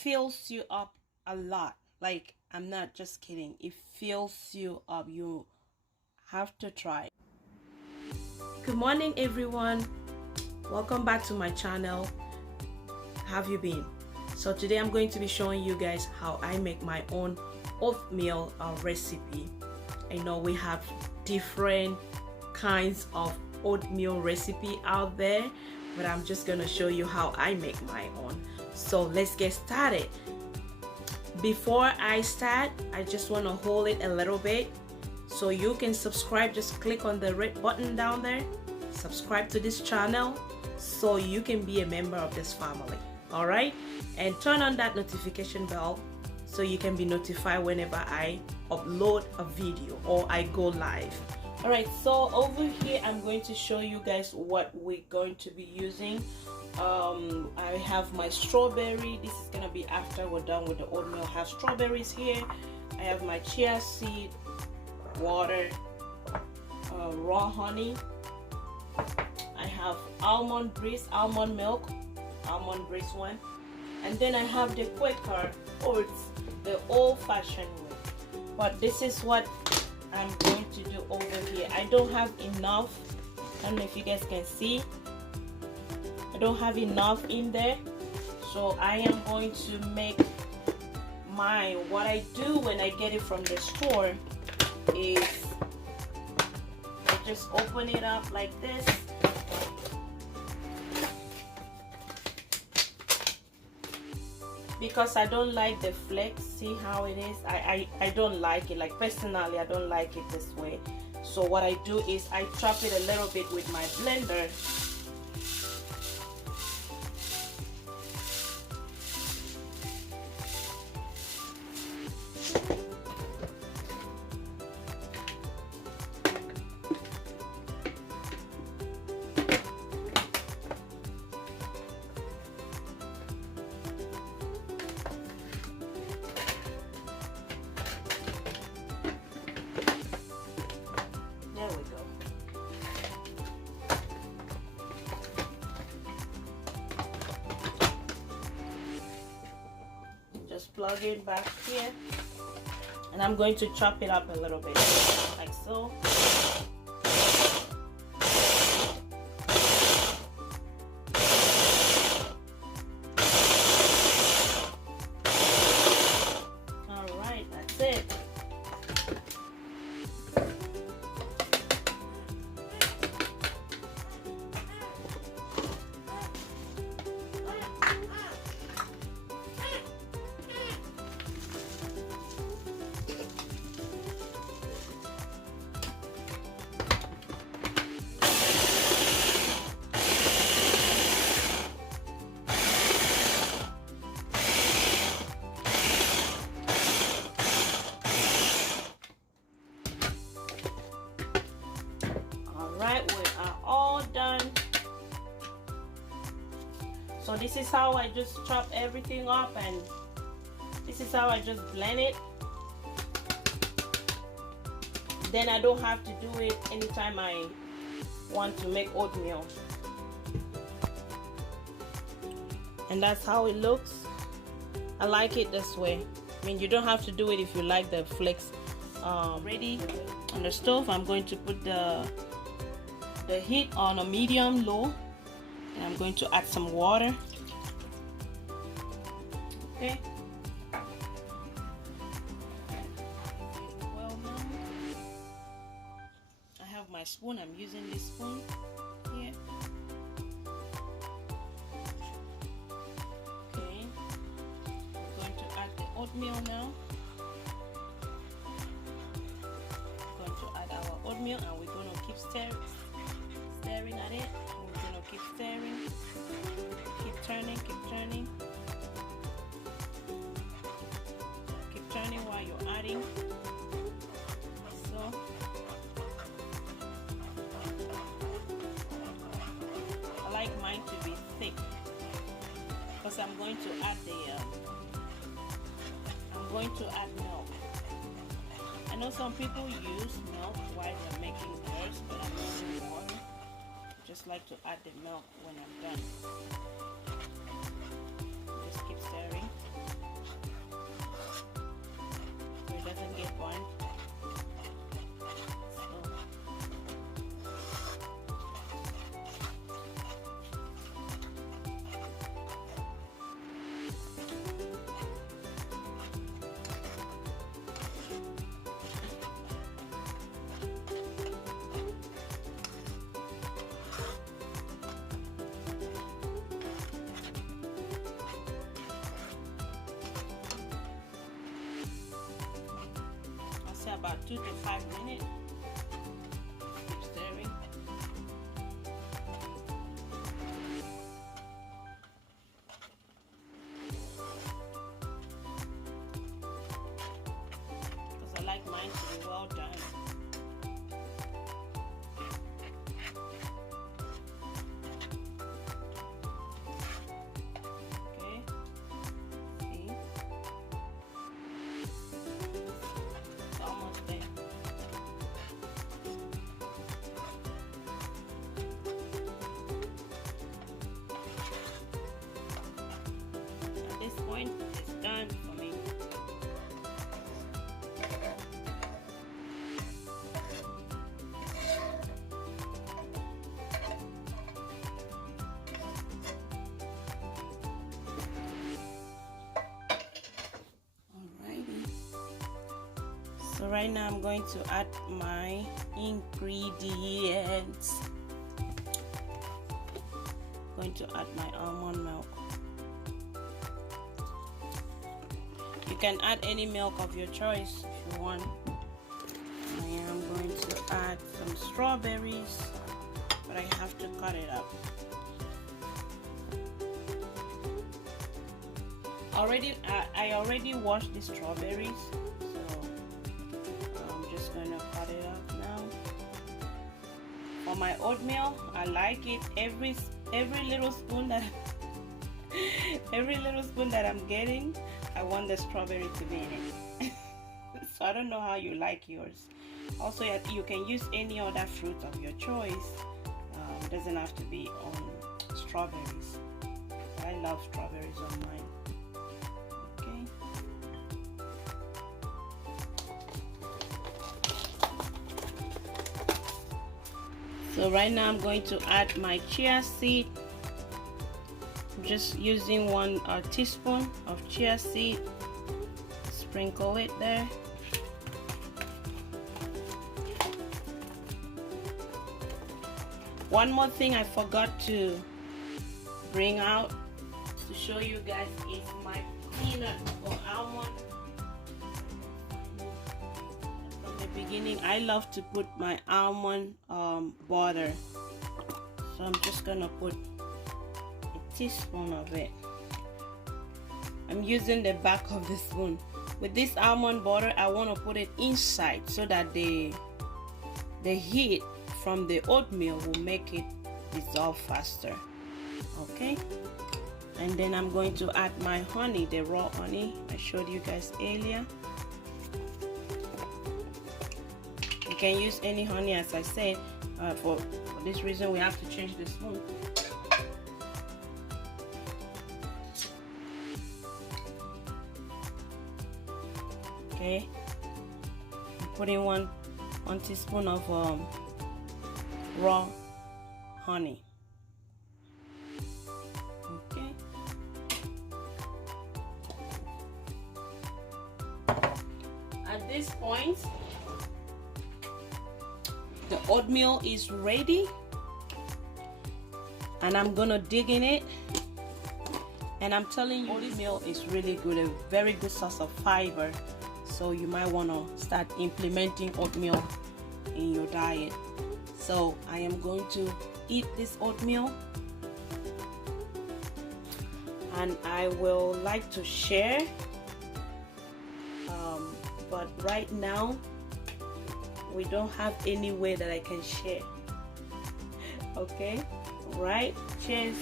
fills you up a lot. Like, I'm not just kidding, it fills you up. You have to try. Good morning, everyone. Welcome back to my channel. How have you been? So today I'm going to be showing you guys how I make my own oatmeal recipe. I know we have different kinds of oatmeal recipe out there, but I'm just gonna show you how I make my own. So let's get started. Before I start, I just want to hold it a little bit so you can subscribe. Just click on the red button down there, subscribe to this channel so you can be a member of this family. All right, and turn on that notification bell so you can be notified whenever I upload a video or I go live. All right, so over here I'm going to show you guys what we're going to be using. I have my strawberry. This is gonna be after we're done with the oatmeal. I have strawberries here. I have my chia seed, water, raw honey. I have almond milk, almond breeze one, and then I have the Quaker oats, the old-fashioned way. But this is what I'm going to do over here. I don't have enough. I don't know if you guys can see. I don't have enough in there, so I am going to make mine. What I do when I get it from the store is I just open it up like this. Because I don't like the flakes. See how it is? I don't like it. Like, personally, I don't like it this way. So what I do is I chop it a little bit with my blender. Plug it back here, and I'm going to chop it up a little bit like so. All right, that's it. We are all done. So this is how I just chop everything up, and this is how I just blend it. Then I don't have to do it anytime I want to make oatmeal. And that's how it looks. I like it this way. I mean, you don't have to do it if you like the flakes ready on the stove. I'm going to put the heat on a medium low, and I'm going to add some water. Okay. Well, now I have my spoon. I'm using this spoon here. Okay. I'm going to add the oatmeal now. I'm going to add our oatmeal, and we're going to keep stirring at it. We're gonna keep stirring, keep turning, keep turning while you're adding. So I like mine to be thick because I'm going to add milk. I know some people use milk while they're making theirs, but I'm using water. Just like to add the milk when I'm done. Just keep stirring. about 2 to 5 minutes. Keep stirring. Because I like mine to be well done. Point is done for me. Alrighty. So right now I'm going to add my ingredients. I'm going to add my almond milk. You can add any milk of your choice if you want. I am going to add some strawberries, but I have to cut it up. I already washed the strawberries, so I'm just gonna cut it up now. For my oatmeal, I like it every little spoon that I'm getting, I want the strawberry to be in it. So I don't know how you like yours. Also, you can use any other fruit of your choice. It doesn't have to be on strawberries. But I love strawberries on mine. Okay. So right now I'm going to add my chia seed. Just using 1 teaspoon of chia seed, sprinkle it there. One more thing I forgot to bring out to show you guys is my peanut or almond. From the beginning, I love to put my almond butter, so I'm just gonna put teaspoon of it. I'm using the back of the spoon. With this almond butter, I want to put it inside so that the heat from the oatmeal will make it dissolve faster. Okay, and then I'm going to add my honey, the raw honey I showed you guys earlier. You can use any honey, as I said. For this reason, we have to change the spoon. Okay, I'm putting one teaspoon of raw honey. Okay, at this point the oatmeal is ready, and I'm gonna dig in it. And I'm telling you, oatmeal is really good, a very good source of fiber. So you might want to start implementing oatmeal in your diet. So I am going to eat this oatmeal, and I will like to share, but right now we don't have any way that I can share. Okay, right? Cheers.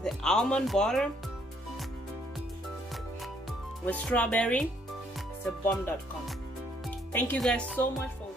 The almond butter with strawberry, it's a bomb.com. Thank you guys so much for